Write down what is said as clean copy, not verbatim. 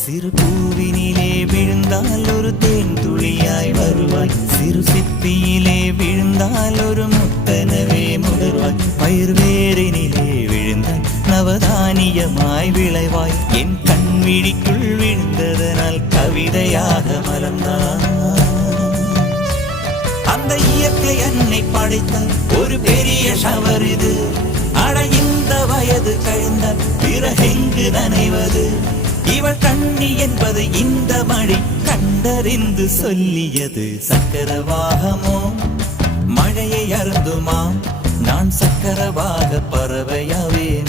சிறு பூவினிலே விழுந்தால் ஒரு தேன் துளியாய் வருவாய், சிறு சிப்பியிலே விழுந்தால் ஒரு முத்தனவே முதிர்வாய், பயிர் வேரினிலே விழுந்தால் நவதானியமாய் விளைவாய், என் கண் விழிக்குள் விழுந்ததனால் கவிதையாக மலர்ந்தாய். அந்த இயற்கை என்னை படைத்தால் ஒரு பெரிய ஷவர் இது, அட இந்த வயது கழிந்தால் பிறகெங்கு நனைவது, இவள் கண்ணி என்பது இந்த மழை கண்டறிந்து சொல்லியது. சக்கரவாகமோ மழையை அருந்துமா, நான் சக்கரவாக பறவையாவேன்.